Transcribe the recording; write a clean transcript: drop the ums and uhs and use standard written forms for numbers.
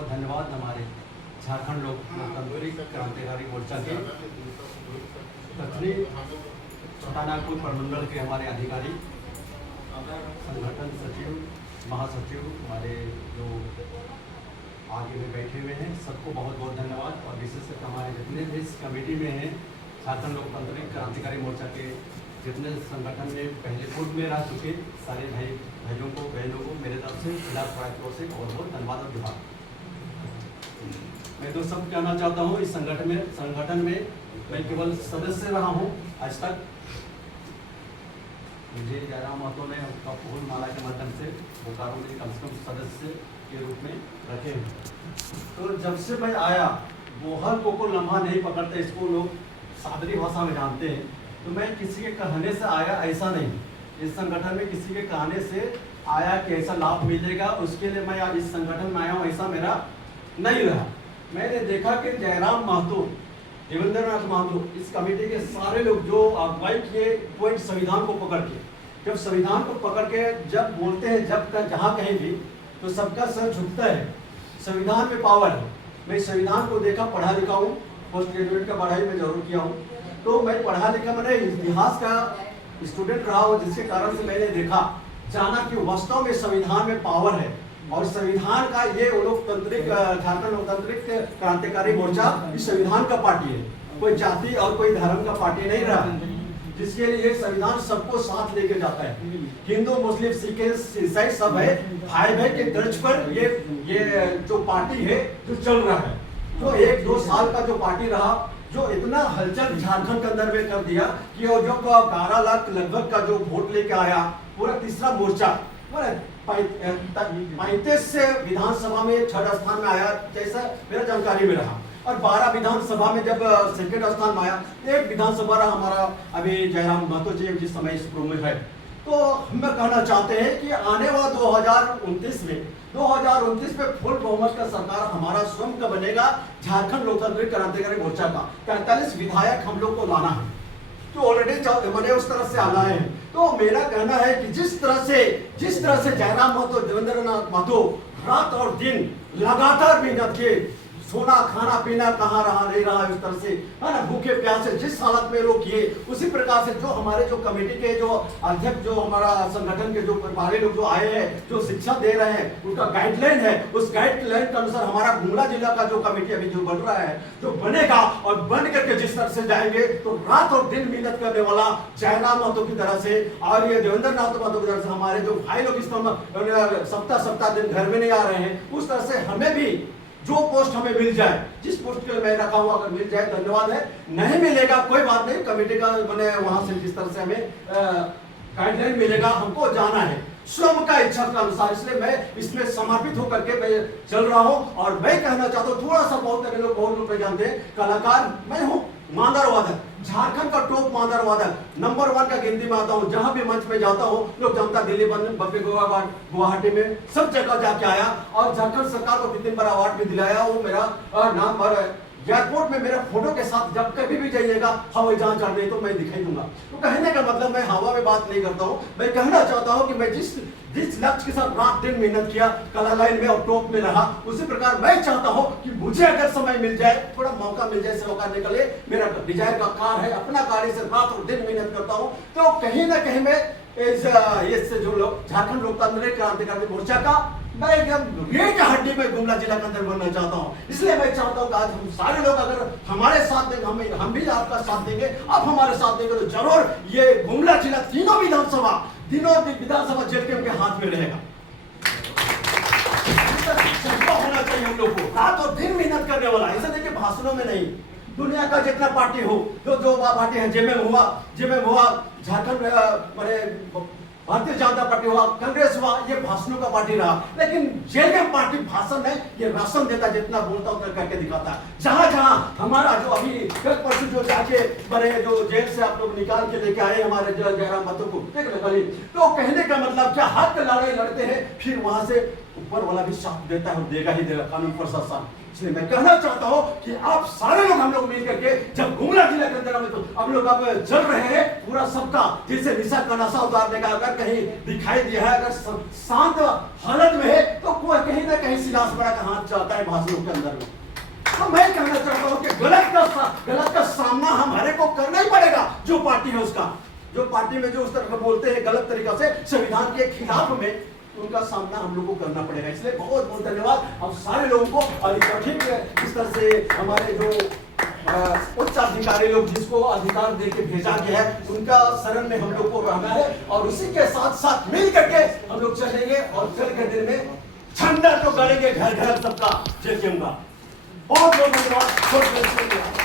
बहुत धन्यवाद हमारे झारखंड लोकतांत्रिक क्रांतिकारी मोर्चा के कथनी छोटा नागपुर प्रमंडल के हमारे अधिकारी, संगठन सचिव, महासचिव, हमारे जो आगे में बैठे हुए हैं, सबको बहुत बहुत धन्यवाद। और विशेषकर हमारे जितने भी इस कमेटी में हैं, झारखंड लोकतांत्रिक क्रांतिकारी मोर्चा के जितने संगठन में पहले पूर्व में रह चुके सारे भाइयों को, बहनों को मेरे तरफ से जिला उपायुक्तों से बहुत बहुत धन्यवाद और जोहार। मैं तो सब कहना चाहता हूँ, इस संगठन में मैं केवल सदस्य रहा हूँ आज तक। मुझे जयराम महतो ने उसका फूल माला के माध्यम से बोकारो में कम से कम सदस्य के रूप में रखे हैं। तो जब से मैं आया, वो हर को लम्हा नहीं पकड़ते, इसको लोग सादरी भाषा में जानते हैं। तो मैं किसी के कहने से आया ऐसा नहीं, इस संगठन में किसी के कहने से आया कि ऐसा लाभ मिलेगा उसके लिए मैं आज इस संगठन में आया हूँ, ऐसा मेरा नहीं रहा। मैंने देखा कि जयराम महतो, देवेंद्र नाथ महतो, इस कमेटी के सारे लोग जो अगुवाई किए पॉइंट संविधान को पकड़ के, जब संविधान को पकड़ के जब बोलते हैं, जब तक जहाँ कहीं भी, तो सबका सर झुकता है। संविधान में पावर है। मैं संविधान को देखा, पढ़ा लिखा हूँ, पोस्ट ग्रेजुएट का पढ़ाई में जरूर किया हूँ, तो मैं पढ़ा लिखा, मैंने इतिहास का स्टूडेंट रहा हूँ, जिसके कारण से मैंने देखा, जाना कि वास्तव में संविधान में पावर है। और संविधान का ये लोकतांत्रिक झारखंड लोकतांत्रिक क्रांतिकारी मोर्चा इस संविधान का पार्टी है, कोई जाति और कोई धर्म का पार्टी नहीं रहा, जिसके लिए संविधान सबको साथ लेके जाता है। हिंदू, मुस्लिम, सिख, ईसाई सब है, भाई भाई के दर्ज पर ये जो पार्टी है जो चल रहा है, जो 1-2 साल का जो पार्टी रहा, जो इतना हलचल झारखंड के अंदर में कर दिया कि वो जो 12 लाख लगभग का जो वोट लेके आया, पूरा तीसरा मोर्चा 35 से विधानसभा में 3rd स्थान में आया, जैसा मेरा जानकारी में रहा। और 12 विधानसभा में जब 2nd स्थान में आया, 1 विधानसभा रहा हमारा अभी जयराम महतो जी जिस समय सुप्रीम में है। तो हम कहना चाहते हैं कि आने वाला 2029 में फुल बहुमत का सरकार हमारा स्वयं का बनेगा, झारखंड लोकतांत्रिक क्रांतिकारी मोर्चा का 43 विधायक हम लोग को लाना है, तो ऑलरेडी मैंने उस तरह से आना है। तो मेरा कहना है कि जिस तरह से जयराम महतो, देवेंद्र नाथ महतो रात और दिन लगातार मेहनत किए, सोना खाना पीना कहाँ रहा नहीं रहा, इस तरह से है ना, भूखे प्यासे जिस हालत में लोग किए, उसी प्रकार से जो हमारे जो कमेटी के जो अध्यक्ष, जो हमारा संगठन के जो प्रभारी लोग जो आए हैं, जो शिक्षा दे रहे हैं, उनका गाइडलाइन है, उस गाइडलाइन के अनुसार हमारा गुमला जिला का जो कमेटी अभी जो बन रहा है, जो बनेगा, और बन करके जिस तरह से जाएंगे, तो रात और दिन मेहनत करने वाला जयराम महतो की तरह से और ये देवेंद्र नाथ महतो की तरह से हमारे जो भाई लोग इस सप्ताह दिन घर में नहीं आ रहे हैं, उस तरह से हमें भी जो पोस्ट हमें मिल जाए, जिस पोस्ट के लिए मैं रखा हुआ, अगर मिल जाए धन्यवाद है, नहीं मिलेगा कोई बात नहीं, कमेटी का मैंने वहां से जिस तरह से हमें गाइडलाइन मिलेगा, हमको जाना है स्वयं का इच्छा के अनुसार। इसलिए मैं इसमें समर्पित होकर के मैं चल रहा हूं। और मैं कहना चाहता हूँ, थोड़ा सा बहुत लोग जानते हैं, कलाकार मैं हूँ, मांदर वादक, झारखंड का टॉप मांदर वादक, नंबर 1 का गिनती में आता हूँ। जहां भी मंच में जाता हूँ, लोग जानता, दिल्ली, बम्बे, गोवा, गुवाहाटी में सब जगह जाके आया, और झारखंड सरकार को 3 बार अवार्ड भी दिलाया। वो मेरा नाम पर एयरपोर्ट में मेरा फोटो के साथ जब कभी भी जाइएगा, हवाई जहाज चढ़ रही तो मैं दिखाई दूंगा। तो कहने का मतलब मैं हवा में बात नहीं करता हूँ, मैं कहना चाहता हूँ कि मैं जिस लक्ष्य के साथ रात दिन मेहनत किया, कला लाइन में और टॉप में रहा, उसी प्रकार मैं चाहता हूँ कि मुझे अगर समय मिल जाए, थोड़ा मौका मिल जाए सेवा करने के लिए, मेरा डिजायर का कार है, अपना कार्य से रात और दिन मेहनत करता हूँ, तो कहीं ना कहीं मैं इससे जो लोग झारखंड लोकतांत्रिक क्रांतिकारी मोर्चा का मैं एकदम रीढ़ की हड्डी में गुमला जिला के अंदर बनना चाहता हूँ। इसलिए मैं चाहता हूँ कि आज हम सारे लोग अगर हमारे साथ देंगे, हम भी आपका साथ देंगे, आप हमारे साथ देंगे, तो जरूर ये गुमला जिला तीनों विधानसभा जेल के हाथ में रहेगा। होना चाहिए हम लोग को, रात और दिन मेहनत करने वाला, ऐसा देखिए भाषणों में नहीं, दुनिया का जितना पार्टी हो, जो पार्टी है, जेएमएम हुआ, झारखंड भारतीय जनता पार्टी हुआ, कांग्रेस हुआ, ये भाषणों का पार्टी रहा, लेकिन जेएमएम पार्टी भाषण है, ये राशन देता, जितना बोलता उतना करके दिखाता है। जहां हमारा जो अभी कल परसों जो जाके बड़े जो जेल से आप लोग निकाल के लेके आए हमारे जयराम महतो को, तो कहने का मतलब क्या, हक लड़ाई लड़ते हैं, फिर वहां से ऊपर वाला भी साथ देता है और देगा ही देगा, कानून प्रशासन। इसलिए मैं कहना चाहता हूं कि आप सारे लोग, हम लोग मिल करके जब गुमला जिला के अंदर में, तो हम लोग अब जल रहे हैं पूरा सबका, जैसे निशा का नशा उतारने का अगर कहीं दिखाई दिया है, अगर शांत हालत में है, तो कोई कहीं ना कहीं सिलास बड़ा का हाथ चलता है भाषणों के अंदर में। तो मैं कहना चाहता हूं कि गलत का सामना हमारे को करना ही पड़ेगा। जो पार्टी है उसका, जो पार्टी में जो उस तरह बोलते हैं गलत तरीका से संविधान के खिलाफ में, उनका सामना हम लोग को करना पड़ेगा। इसलिए बहुत बहुत धन्यवाद हम सारे लोगों को। और ठीक है, इस तरह से हमारे जो उच्च अधिकारी लोग जिसको अधिकार दे के भेजा गया है, उनका शरण में हम लोग को रहना है और उसी के साथ साथ मिल करके हम लोग चलेंगे और चल के दिन में झंडा तो गड़ेंगे घर घर सबका। जय जय। बहुत बहुत धन्यवाद।